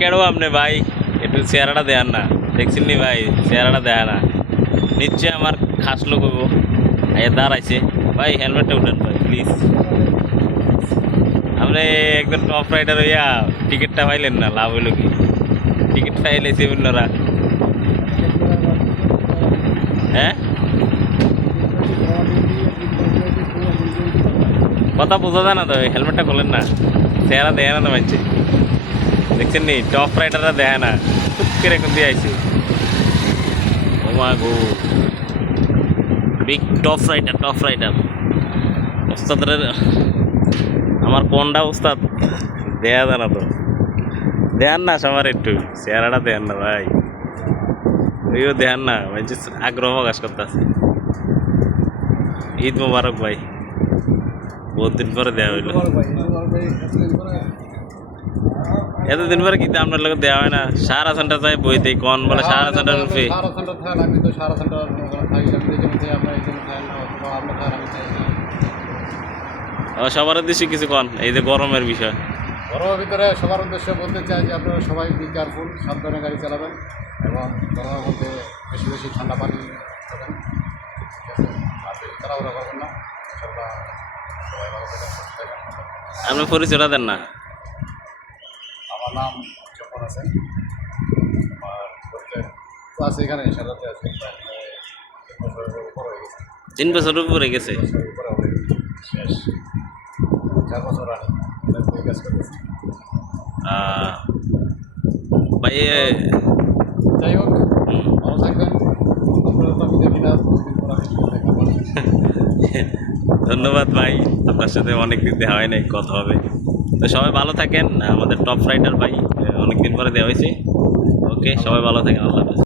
কেডো আপনি ভাই একটু চেহারাটা দেন না দেখছেন নি ভাই চেহারাটা দেয় না নিশ্চয় আমার খাস লোক হবো দাঁড়াইছে ভাই হেলমেটটা উঠেন ভাই প্লিজ আপনি একদম টপ রাইডার হইয়া টিকিটটা পাইলেন না লাভ হইল কি টিকিট পাইলেছে অন্যরা হ্যাঁ কথা বোঝা যায় না তো হেলমেটটা খোলেন না চেহারা দেয় না তো মানছে দেখছেন নি টপ রাইডাররা দেয় না খুব করে এখন দিয়ে আইছে ওমা গো বিগ টপ রাইডার ওস্তাদের আমার কোনটা ওস্তাদ দেয়া যায় না তো দেন না সবার একটু চেহারাটা দেন না ভাই ওইও দেন না ভাই আগ্রহ প্রকাশ করতেছে ঈদ মোবারক ভাই বহুত দিন পরে দেওয়া হইলো এতদিন পরে কিন্তু আপনার লোক দেওয়া হয় না সারা সেন্টার যাই বইতে কোন বলে সারা সেন্টার রুপে সবার উদ্দেশ্যে কিছু কন এই যে গরমের বিষয় গরমের ভিতরে সবার উদ্দেশ্যে বলতে চাই যে আপনারা সবাই বি কেয়ারফুল সাবধানে গাড়ি চালাবেন এবং গরমের মধ্যে বেশি বেশি ঠান্ডা পানি খাবেন আর বেশি তাড়াহুড়া করবেন না সবাই ভালো থাকেন সুস্থ থাকেন। আপনি পরিচয়টা দেন না আমার নাম চপন আছেন আমার পরিচয় তো আছে এখানে সারাতে আছে 3 বছরের উপরে গেছে উপরে অলরেডি শেষ 4 বছর আগে কাজ করতেছি ভাই যাই হোক ভালো থাকবেন আপনারা তো আমি দেখি না প্রতিদিন পর আমি দেখা পাচ্ছি ধন্যবাদ ভাই আপনার সাথে অনেকদিন দেখা হয় নাই কথা হবে তো সবাই ভালো থাকেন আমাদের টপ রাইডার ভাই অনেকদিন পরে দেওয়া হয়েছে ওকে সবাই ভালো থাকেন আল্লাহ হাফেজ